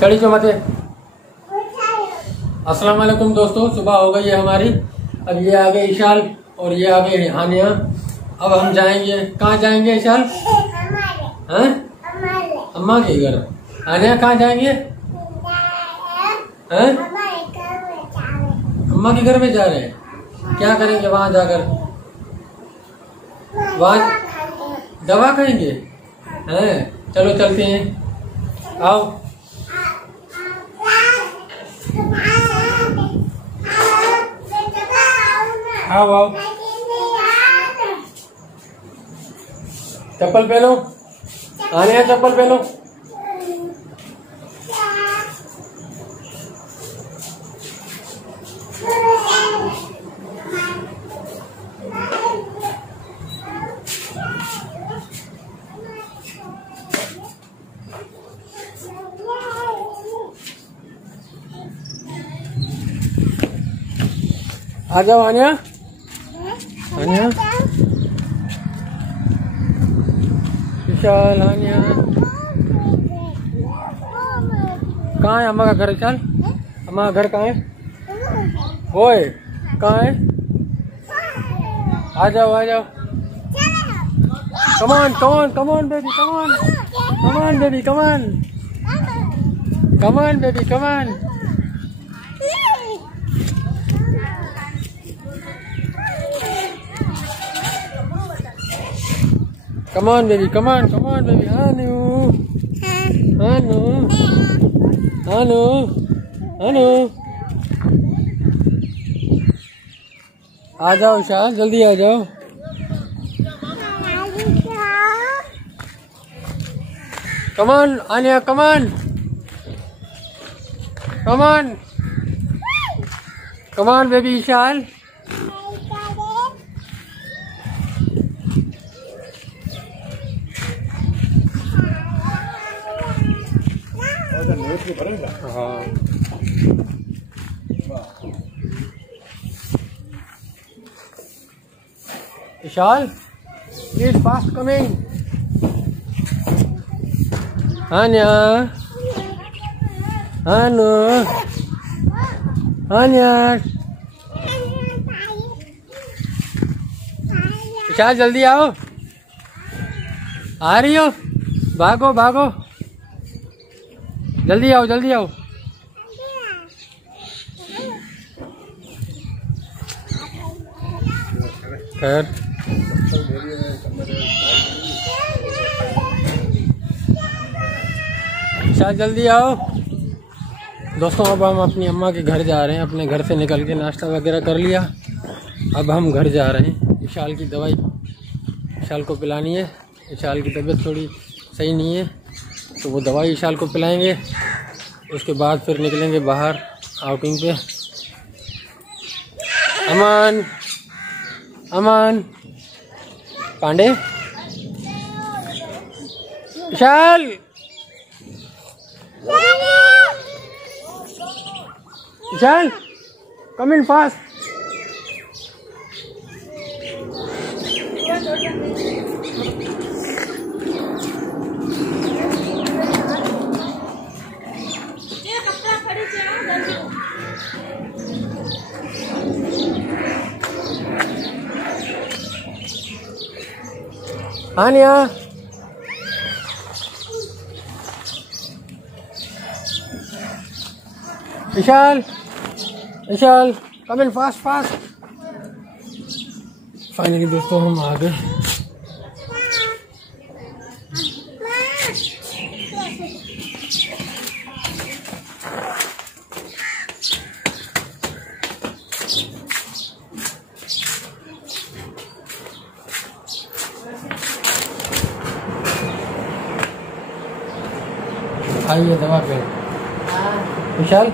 चढ़ी जो मत। अस्सलाम वालेकुम दोस्तों, सुबह हो गई है हमारी। अब ये आ गए ईशाल और ये आ गए हानिया। अब हम जाएंगे, कहाँ जाएंगे ईशाल? हैं? अम्मा के घर। हानिया कहाँ जाएंगे? हैं? अम्मा के घर में जा रहे हैं। क्या करेंगे वहाँ जाकर? वहाँ दवा खाएंगे हैं? चलो चलते हैं, आओ। आओ आओ, चप्पल पहनो। आने चप्पल पहनो। आ जाओ आनिया, आनिया, विशाल, आनिया। कहाँ है अम्मा का घर? चल, अम्मा का घर कहाँ है? ओए कहाँ है? आ जाओ आ जाओ। Come on come on come on baby, come on come on baby, come on come on baby, come on. Come on baby, come on baby. Anu, Anu, Anu, Anu. आ जाओ शाह, जल्दी आ जाओ। Come on, Anya, come on, come on, come on baby Ishal. हाँ, Ishal, please fast coming. Anya, Anu, Anya. Ishal जल्दी आओ। आ रही हो? भागो भागो, जल्दी आओ जल्दी आओ। खैर शायद जल्दी आओ दोस्तों। अब हम अपनी अम्मा के घर जा रहे हैं। अपने घर से निकल के नाश्ता वगैरह कर लिया। अब हम घर जा रहे हैं। विशाल की दवाई विशाल को पिलानी है। विशाल की तबीयत थोड़ी सही नहीं है, तो वो दवाई विशाल को पिलाएंगे। उसके बाद फिर निकलेंगे बाहर आउटिंग पे। अमन, अमन, पांडे, विशाल, विशाल, कम इन फास्ट। आनिया, विशाल, विशाल, कम इन फास्ट फास्ट। फाइनली दोस्तों हम आ गए। आइए दवा पे विशाल।